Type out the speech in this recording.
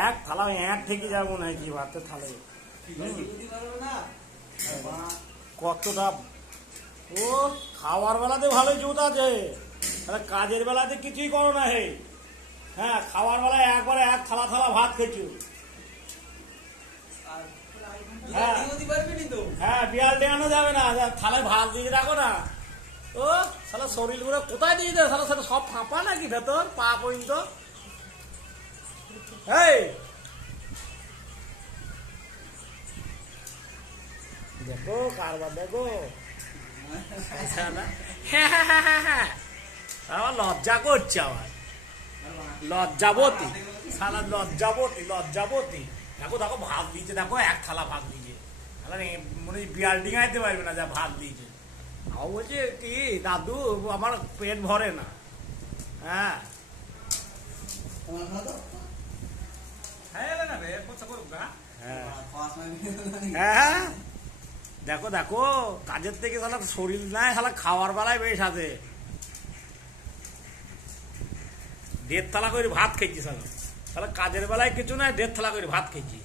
এক থালা ঠেকে যাবো নাকি ভাতের থালায়। কতটা ও খাওয়ার বেলাতে ভালোই জুত আছে, কাজের বেলাতে কিছুই করো না হে। হ্যাঁ, খাওয়ার বেলায় একবারে এক থালা থালা ভাত খেয়েছো। হ্যাঁ, বিড়াল ডেঙানো যাবে না, থালায় ভাত দিয়ে রাখো না। ও সালা শরীর গুলো কোথায় দিয়ে দেয় সালা, সেটা সব ফাঁপা নাকি ভেতর পা পর্যন্ত? এই দেখো কারবার দেখো, আমার লজ্জা করছে, আমার লজ্জাবতী সালা, লজ্জাবতী। দেখো দেখো ভাত দিয়েছে, দেখো এক থালা ভাত দিয়েছে, মনে হয় বিড়াল ডিঙাইতে পারবে না যা ভাত দিয়েছে। ও বলছে কি দাদু আমার পেট ভরে না। হ্যাঁ হ্যাঁ, দেখো দেখো কাজের থেকে শালা শরীর নাই, শালা খাওয়ার বেলায় বেশ আছে। 1.5 থালা করে ভাত খেয়েছি শালা, কাজের বেলায় কিছু নাই, 1.5 থালা করে ভাত খেয়েছি।